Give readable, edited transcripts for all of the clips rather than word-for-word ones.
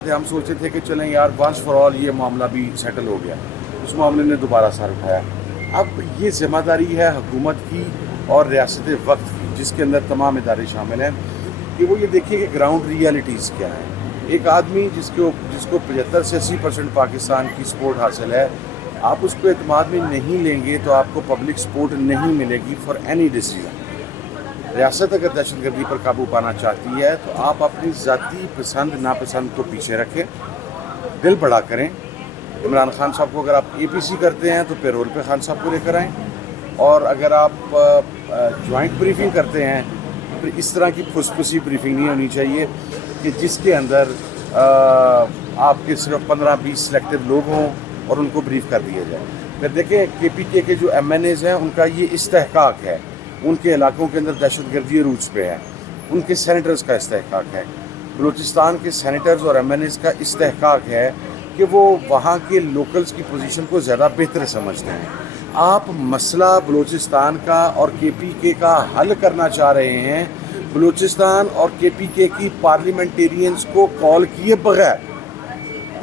ہم سوچے تھے کہ چلیں یار ونس فار آل یہ معاملہ بھی سیٹل ہو گیا، اس معاملے نے دوبارہ سر اٹھایا۔ اب یہ ذمہ داری ہے حکومت کی اور ریاست وقت کی، جس کے اندر تمام ادارے شامل ہیں، کہ وہ یہ دیکھیں کہ گراؤنڈ ریالٹیز کیا ہیں۔ ایک آدمی جس کو 75 سے 80% پاکستان کی سپورٹ حاصل ہے، آپ اس کو اعتماد میں نہیں لیں گے تو آپ کو پبلک سپورٹ نہیں ملے گی فار اینی ڈیسیژن۔ ریاست اگر دہشت گردی پر قابو پانا چاہتی ہے تو آپ اپنی ذاتی پسند ناپسند کو پیچھے رکھیں، دل بڑا کریں۔ عمران خان صاحب کو اگر آپ اے پی سی کرتے ہیں تو پیرول پہ خان صاحب کو لے کر آئیں، اور اگر آپ جوائنٹ بریفنگ کرتے ہیں پھر اس طرح کی پھسی بریفنگ نہیں ہونی چاہیے کہ جس کے اندر آپ کے صرف 15-20 سلیکٹو لوگ ہوں اور ان کو بریف کر دیا جائے۔ پھر دیکھیں کے پی کے جو ایم این ایز ہیں ان کا یہ استحقاق ہے، ان کے علاقوں کے اندر دہشت گردی روٹس پہ ہے، ان کے سینیٹرز کا استحقاق ہے، بلوچستان کے سینیٹرز اور ایم این ایز کا استحقاق ہے کہ وہ وہاں کے لوکلز کی پوزیشن کو زیادہ بہتر سمجھتے ہیں۔ آپ مسئلہ بلوچستان کا اور کے پی کے کا حل کرنا چاہ رہے ہیں بلوچستان اور کے پی کے کی پارلیمنٹیرینز کو کال کیے بغیر۔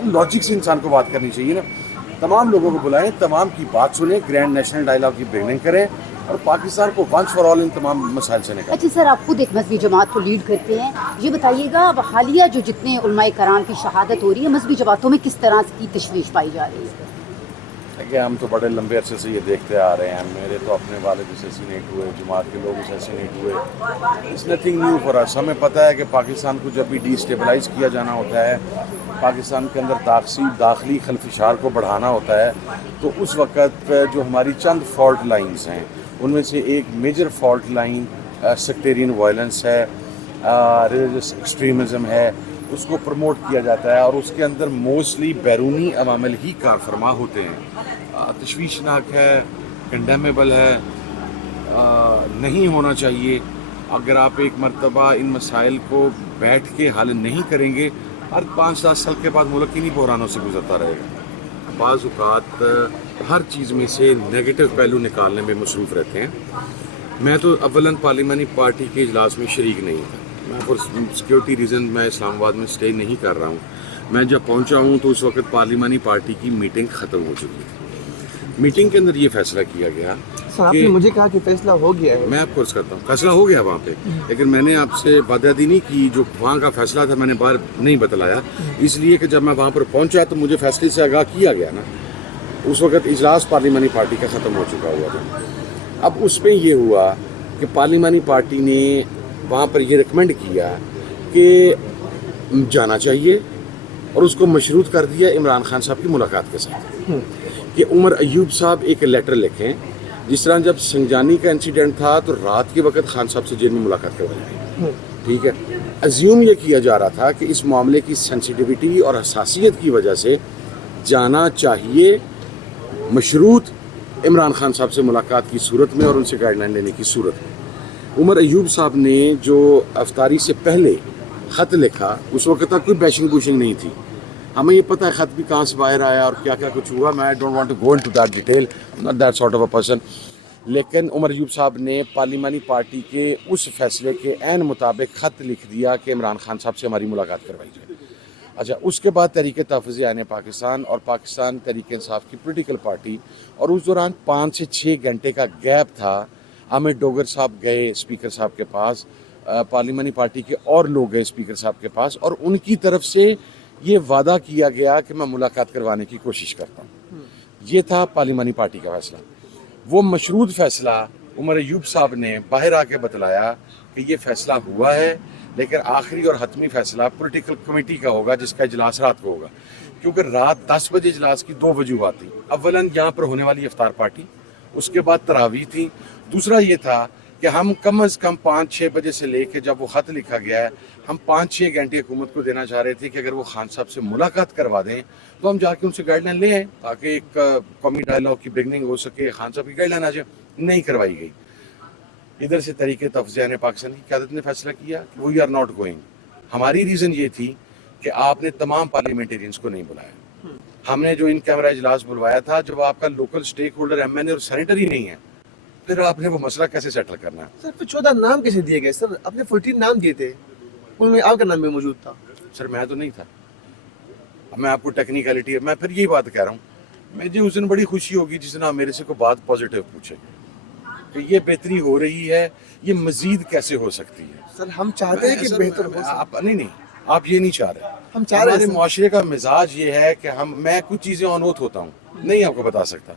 لاجک سے انسان کو بات کرنی چاہیے نا۔ تمام لوگوں کو بلائیں، تمام کی بات سنیں، گرینڈ نیشنل ڈائیلاگ کی بگننگ کریں اور پاکستان کو ونس فار آل ان تمام مسائل سے نکالیں۔ اچھا سر، آپ خود ایک مذہبی جماعت کو لیڈ کرتے ہیں، یہ بتائیے گا اب حالیہ جو جتنے علماء کرام کی شہادت ہو رہی ہے مذہبی جماعتوں میں کس طرح کی تشویش پائی جا رہی ہے؟ دیکھیے ہم تو بڑے لمبے عرصے سے یہ دیکھتے آ رہے ہیں، میرے تو اپنے والد اسیسینیٹ ہوئے، جماعت کے لوگ اسیسینیٹ ہوئے، اٹس نتھنگ نیو فار اس۔ ہمیں پتہ ہے کہ پاکستان کو جب بھی ڈی اسٹیبلائز کیا جانا ہوتا ہے، پاکستان کے اندر داخلی خلفشار کو بڑھانا ہوتا ہے، تو اس وقت جو ہماری چند فالٹ لائنز ہیں ان میں سے ایک major fault line sectarian violence ہے، ریلیجس ایکسٹریمزم ہے، اس کو پروموٹ کیا جاتا ہے اور اس کے اندر موسٹلی بیرونی عوامل ہی کار فرما ہوتے ہیں۔ تشویشناک ہے، کنڈیمیبل ہے، نہیں ہونا چاہیے۔ اگر آپ ایک مرتبہ ان مسائل کو بیٹھ کے حل نہیں کریں گے، ہر 5-10 سال کے بعد ملک انہی بحرانوں سے گزرتا رہے گا۔ بعض اوقات ہر چیز میں سے نیگیٹو پہلو نکالنے میں مصروف رہتے ہیں۔ میں تو اولاً پارلیمانی پارٹی کے اجلاس میں شریک نہیں تھا، میں فور سیکیورٹی ریزن میں اسلام آباد میں اسٹے نہیں کر رہا ہوں۔ میں جب پہنچا ہوں تو اس وقت پارلیمانی پارٹی کی میٹنگ ختم ہو چکی تھی۔ میٹنگ کے اندر یہ فیصلہ کیا گیا آپ نے مجھے کہا کہ فیصلہ ہو گیا ہے۔ میں آپ کو عرض کرتا ہوں فیصلہ ہو گیا وہاں پہ، لیکن میں نے آپ سے بادرادی نہیں کی، جو وہاں کا فیصلہ تھا میں نے باہر نہیں بتلایا، اس لیے کہ جب میں وہاں پر پہنچا تو مجھے فیصلے سے آگاہ کیا گیا نا۔ اس وقت اجلاس پارلیمانی پارٹی کا ختم ہو چکا ہوا تھا۔ اب اس میں یہ ہوا کہ پارلیمانی پارٹی نے وہاں پر یہ ریکمینڈ کیا کہ جانا چاہیے، اور اس کو مشروط کر دیا عمران خان صاحب کی ملاقات کے ساتھ کہ عمر ایوب صاحب ایک لیٹر لکھیں، جس طرح جب سنجانی کا انسیڈنٹ تھا تو رات کے وقت خان صاحب سے جیل میں ملاقات کروائی گئی، ٹھیک ہے۔ ازیوم یہ کیا جا رہا تھا کہ اس معاملے کی سینسیٹیوٹی اور حساسیت کی وجہ سے جانا چاہیے، مشروط عمران خان صاحب سے ملاقات کی صورت میں اور ان سے گائیڈ لائن لینے کی صورت میں۔ عمر ایوب صاحب نے جو افطاری سے پہلے خط لکھا، اس وقت تک کوئی بیشنگ بوشنگ نہیں تھی، ہمیں یہ پتہ ہے خط بھی کہاں سے باہر آیا اور کیا کیا کچھ ہوا۔ میں I don't want to go into that detail, not that sort of a person. لیکن عمر ایوب صاحب نے پارلیمانی پارٹی کے اس فیصلے کے عین مطابق خط لکھ دیا کہ عمران خان صاحب سے ہماری ملاقات کروائی جائے۔ اچھا، اس کے بعد تحریک تحفظ آئین پاکستان اور پاکستان تحریک انصاف کی پولیٹیکل پارٹی، اور اس دوران 5 سے 6 گھنٹے کا گیپ تھا۔ حامد ڈوگر صاحب گئے اسپیکر صاحب کے پاس، پارلیمانی پارٹی کے اور لوگ گئے اسپیکر صاحب کے پاس، اور ان کی طرف سے یہ وعدہ کیا گیا کہ میں ملاقات کروانے کی کوشش کرتا ہوں۔ یہ تھا پارلیمانی پارٹی کا فیصلہ۔ وہ مشروط فیصلہ عمر ایوب صاحب نے باہر آ کے بتلایا کہ یہ فیصلہ ہوا ہے، لیکن آخری اور حتمی فیصلہ پولیٹیکل کمیٹی کا ہوگا، جس کا اجلاس رات کو ہوگا، کیونکہ رات 10 بجے اجلاس کی 2 وجوہات تھیں۔ اولاً یہاں پر ہونے والی افطار پارٹی، اس کے بعد تراویح تھی، دوسرا یہ تھا کہ ہم کم از کم 5-6 بجے سے لے کے جب وہ خط لکھا گیا ہے، ہم 5-6 گھنٹے حکومت کو دینا چاہ رہے تھے کہ اگر وہ خان صاحب سے ملاقات کروا دیں تو ہم جا کے ان سے گائیڈ لائن لے آئیں، تاکہ ایک قومی ڈائیلاگ کی بگننگ ہو سکے، خان صاحب کی گائیڈ لائن آ جائے۔ نہیں کروائی گئی۔ ادھر سے تحریک تحفظ آئین پاکستان کی قیادت نے فیصلہ کیا کہ وی آر ناٹ گوئنگ۔ ہماری ریزن یہ تھی کہ آپ نے تمام پارلیمنٹیرینز کو نہیں بلایا۔ ہم نے جو ان کیمرہ اجلاس بلوایا تھا، جب آپ کا لوکل سٹیک ہولڈر ایم این اے اور سینیٹر ہی نہیں ہے، پھر آپ نے وہ مسئلہ کیسے سیٹل کرنا ہے؟ سر پھر 14 نام کیسے دیے گئے؟ سر آپ نے 14 نام دیے تھے، ان میں آپ کا نام بھی موجود تھا۔ سر میں تو نہیں تھا، میں آپ کو ٹیکنیکلٹی میں پھر یہی بات کہہ رہا ہوں مجھے اس دن بڑی خوشی ہوگی جس دن آپ میرے سے کوئی بات پازیٹیو پوچھیں کہ یہ بہتری ہو رہی ہے یہ مزید کیسے ہو سکتی ہے. سر ہم چاہتے ہیں کہ بہتر ہو سکے. آپ نہیں آپ یہ نہیں چاہ رہے. ہم چاہ رہے ہیں ہمارے معاشرے کا مزاج یہ ہے کہ میں کچھ چیزیں انوت ہوتا ہوں نہیں آپ کو بتا سکتا.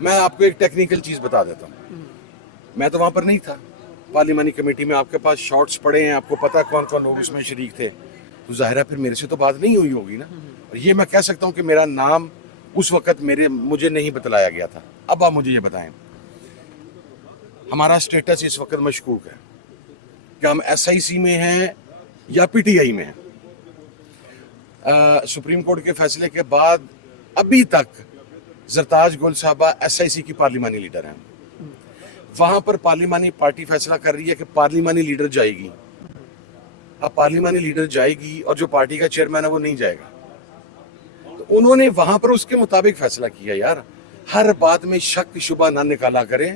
میں آپ کو ایک ٹیکنیکل چیز بتا دیتا ہوں. میں تو وہاں پر نہیں تھا پارلیمانی کمیٹی میں. آپ کے پاس شارٹس پڑے ہیں آپ کو پتا کون کون لوگ اس میں شریک تھے. تو ظاہر ہے پھر میرے سے تو بات نہیں ہوئی ہوگی نا. اور یہ میں کہہ سکتا ہوں کہ میرا نام اس وقت مجھے نہیں بتلایا گیا تھا. اب آپ مجھے یہ بتائیں ہمارا سٹیٹس اس وقت مشکوک ہے کہ ہم ایس آئی سی میں ہیں یا پی ٹی آئی میں ہیں. سپریم کورٹ کے فیصلے کے بعد ابھی تک زرتاج گل صاحبہ ایس آئی سی کی پارلیمانی لیڈر ہیں. وہاں پر پارلیمانی پارٹی فیصلہ کر رہی ہے کہ پارلیمانی لیڈر جائے گی. اب پارلیمانی لیڈر جائے گی اور جو پارٹی کا چیئرمین ہے وہ نہیں جائے گا. تو انہوں نے وہاں پر اس کے مطابق فیصلہ کیا. یار ہر بات میں شک شبہ نہ نکالا کریں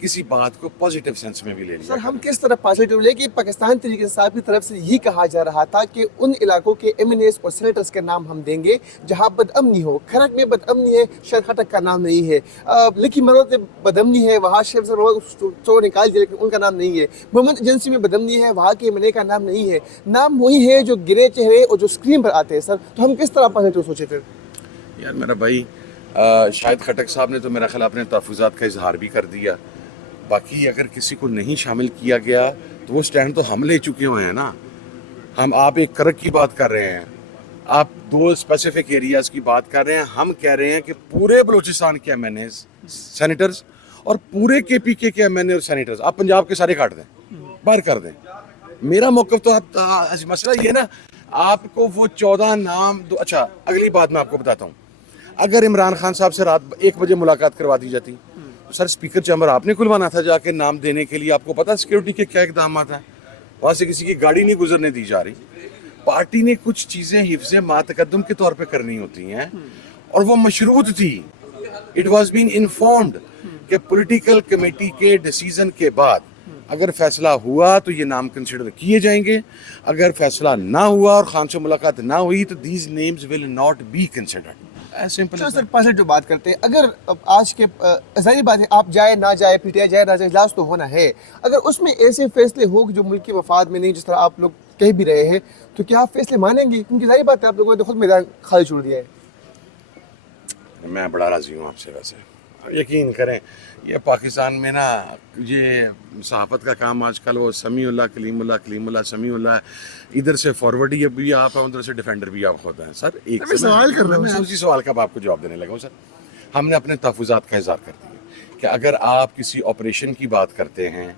کسی بات کو پازیٹیو سینس میں بھی لے لیا. سر ہم کس طرح پازیٹیو لے کہ پاکستان تحریک انصاف کی طرف سے یہ کہا جا رہا تھا کہ ان علاقوں کے ایم این ایز اور سینیٹرز کے نام ہم دیں گے جہاں بدامنی ہو. کھرک میں بدامنی ہے شاید خٹک کا نام نہیں ہے. لکی مرود میں بدامنی ہے وہاں شیخ چور نکال دیا لیکن ان کا نام نہیں ہے. محمد ایجنسی میں بدامنی ہے وہاں کے ایم این اے کا نام نہیں ہے. نام وہی ہے جو گرے چہرے اور جو اسکرین پر آتے ہیں. سر تو ہم کس طرح پازیٹیو سوچے تھے؟ یار میرا بھائی شاہد خٹک صاحب نے تو میرا خیال اپنے تحفظات کا اظہار بھی کر دیا. باقی اگر کسی کو نہیں شامل کیا گیا تو وہ سٹینڈ تو ہم لے چکے ہوئے ہیں نا. آپ ایک کرک کی بات کر رہے ہیں آپ 2 اسپیسیفک ایریاز کی بات کر رہے ہیں. ہم کہہ رہے ہیں کہ پورے بلوچستان کے ایم این ایز سینیٹرز اور پورے کے پی کے ایم این اے اور سینیٹرز آپ پنجاب کے سارے کاٹ دیں باہر کر دیں. میرا موقف تو مسئلہ یہ نا آپ کو وہ 14 نام اچھا اگلی بات میں آپ کو بتاتا ہوں. اگر عمران خان صاحب سے رات 1 بجے ملاقات کروا دی جاتی سر اسپیکر چیمبر آپ نے کھلوانا تھا جا کے نام دینے کے لیے. آپ کو پتا سیکیورٹی کے کیا اقدامات ہیں. وہاں سے کسی کی گاڑی نہیں گزرنے دی جا رہی. پارٹی نے کچھ چیزیں حفظ ما تقدم کے طور پہ کرنی ہوتی ہیں اور وہ مشروط تھی. اٹ واز بین انفارمڈ کہ پولیٹیکل کمیٹی کے ڈیسیزن کے بعد اگر فیصلہ ہوا تو یہ نام کنسیڈر کیے جائیں گے. اگر فیصلہ نہ ہوا اور خان سے ملاقات نہ ہوئی تو these names will not be considered. چلو سر پازیٹیو بات کرتے ہیں. اگر آج کے ظاہری بات ہے آپ جائے نہ جائے پی ٹی آئی جائے نہ جائے اجلاس تو ہونا ہے. اگر اس میں ایسے فیصلے ہو جو ملک کے مفاد میں نہیں جس طرح آپ لوگ کہہ بھی رہے ہیں تو کیا آپ فیصلے مانیں گے؟ کیونکہ ظاہری بات ہے آپ لوگوں نے خود میدان خالی چھوڑ دیا ہے. میں بڑا راضی ہوں آپ سے. ویسے یقین کریں یہ پاکستان میں نا یہ صحافت کا کام آج کل وہ سمیع اللہ کلیم اللہ سمیع اللہ ادھر سے فارورڈ بھی آپ ہیں ادھر سے ڈیفینڈر بھی آپ ہوتا ہے. سر ایک سوال کر رہا ہوں. میں اسی سوال کا آپ کو جواب دینے لگا ہوں. سر ہم نے اپنے تحفظات کا اظہار کر دیا کہ اگر آپ کسی آپریشن کی بات کرتے ہیں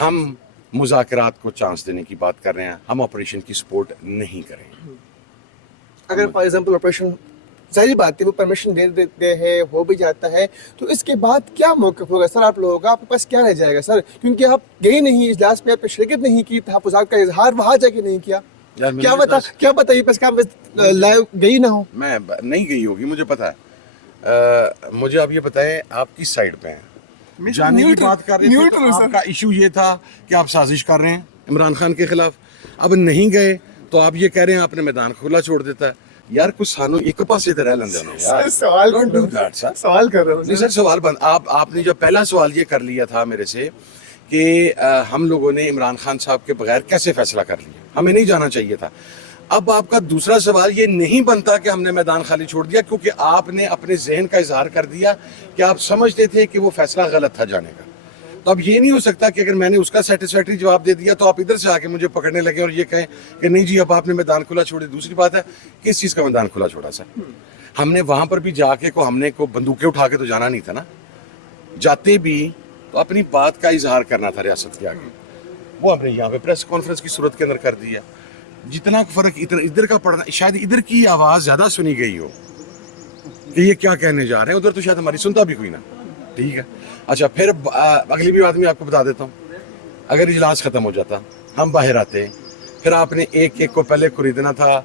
ہم مذاکرات کو چانس دینے کی بات کر رہے ہیں. ہم آپریشن کی سپورٹ نہیں کریں گے. اگر فار ایگزامپل آپریشن ظاہری بات ہے وہ پرمیشن دے دیتے ہیں ہو بھی جاتا ہے تو اس کے بعد کیا موقف ہوگا سر آپ لوگوں کا؟ آپ کے پاس کیا رہ جائے گا سر؟ کیونکہ آپ گئے نہیں اجلاس میں آپ نے شرکت نہیں کی تحفظات کا اظہار وہاں جا کے نہیں کیا. کیا بتائیے بس کیا لائیو گئی نہ ہو؟ میں نہیں گئی ہوگی مجھے پتا ہے. مجھے آپ یہ بتائیں آپ کس سائڈ پہ ہیں؟ جانے کی بات کر رہے تھے آپ کا ایشو یہ تھا کہ آپ سازش کر رہے ہیں عمران خان کے خلاف. اب نہیں گئے تو آپ یہ کہہ رہے ہیں آپ نے میدان کھلا چھوڑ دیتا ہے. یار کچھ سانو ایک پاس ادھر ہے لندن یار سوال کر رہا ہوں نہیں سر. سوال بند آپ نے جو پہلا سوال یہ کر لیا تھا میرے سے کہ ہم لوگوں نے عمران خان صاحب کے بغیر کیسے فیصلہ کر لیا ہمیں نہیں جانا چاہیے تھا. اب آپ کا دوسرا سوال یہ نہیں بنتا کہ ہم نے میدان خالی چھوڑ دیا کیونکہ آپ نے اپنے ذہن کا اظہار کر دیا کہ آپ سمجھتے تھے کہ وہ فیصلہ غلط تھا جانے کا. تو اب یہ نہیں ہو سکتا کہ اگر میں نے اس کا سیٹسفیکٹری جواب دے دیا تو آپ ادھر سے آ کے مجھے پکڑنے لگے اور یہ کہیں کہ نہیں جی اب آپ نے میدان کھلا چھوڑے. دوسری بات ہے کس چیز کا میدان کھلا چھوڑا سر؟ ہم نے وہاں پر بھی جا کے ہم نے بندوقیں اٹھا کے تو جانا نہیں تھا نا. جاتے بھی تو اپنی بات کا اظہار کرنا تھا ریاست کے آگے. وہ ہم نے یہاں پہ پریس کانفرنس کی صورت کے اندر کر دیا. جتنا فرق ادھر کا پڑنا شاید ادھر کی آواز زیادہ سنی گئی ہو کہ یہ کیا کہنے جا رہے ہیں. ادھر تو شاید ہماری سنتا بھی کوئی نہ. ٹھیک ہے اچھا پھر اگلی بھی بات میں آپ کو بتا دیتا ہوں. اگر اجلاس ختم ہو جاتا ہم باہر آتے پھر آپ نے ایک ایک کو پہلے خریدنا تھا.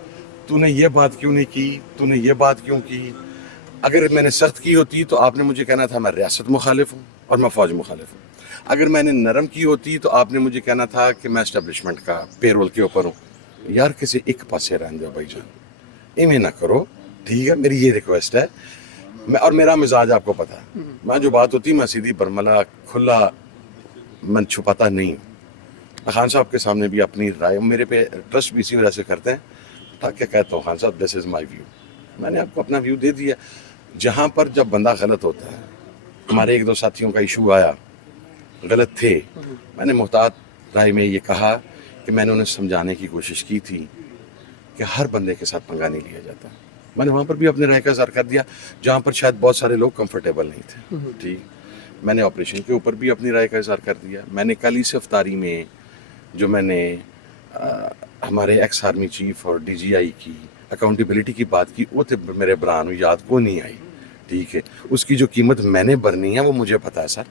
تو نے یہ بات کیوں نہیں کی, تو نے یہ بات کیوں کی. اگر میں نے سخت کی ہوتی تو آپ نے مجھے کہنا تھا میں ریاست مخالف ہوں اور میں فوج مخالف ہوں. اگر میں نے نرم کی ہوتی تو آپ نے مجھے کہنا تھا کہ میں اسٹیبلشمنٹ کا پے رول کے اوپر ہوں. یار کسی ایک پاسے رہن دو بھائی جان. ایویں نہ کرو, ٹھیک ہے, میری یہ ریکویسٹ ہے. میں اور میرا مزاج آپ کو پتا ہے, میں جو بات ہوتی میں سیدھی برملا کھلا, میں چھپاتا نہیں ہوں. خان صاحب کے سامنے بھی اپنی رائے, میرے پہ ٹرسٹ بھی اسی وجہ سے کرتے ہیں تاکہ کہتا ہوں خان صاحب دس از مائی ویو, میں نے آپ کو اپنا ویو دے دیا. جہاں پر جب بندہ غلط ہوتا ہے, ہمارے ایک دو ساتھیوں کا ایشو آیا, غلط تھے, میں نے محتاط رائے میں یہ کہا کہ میں نے انہیں سمجھانے کی کوشش کی تھی کہ ہر بندے کے ساتھ پنگا نہیں لیا جاتا. میں نے وہاں پر بھی اپنے رائے کا اظہار کر دیا جہاں پر شاید بہت سارے لوگ کمفرٹیبل نہیں تھے. ٹھیک, میں نے آپریشن کے اوپر بھی اپنی رائے کا اظہار کر دیا. میں نے کل ہی سے افطاری میں جو میں نے ہمارے ایکس آرمی چیف اور ڈی جی آئی کی اکاؤنٹیبلٹی کی بات کی, وہ تھے میرے بران, یاد کو نہیں آئی. ٹھیک ہے, اس کی جو قیمت میں نے بھرنی ہے وہ مجھے پتا ہے سر.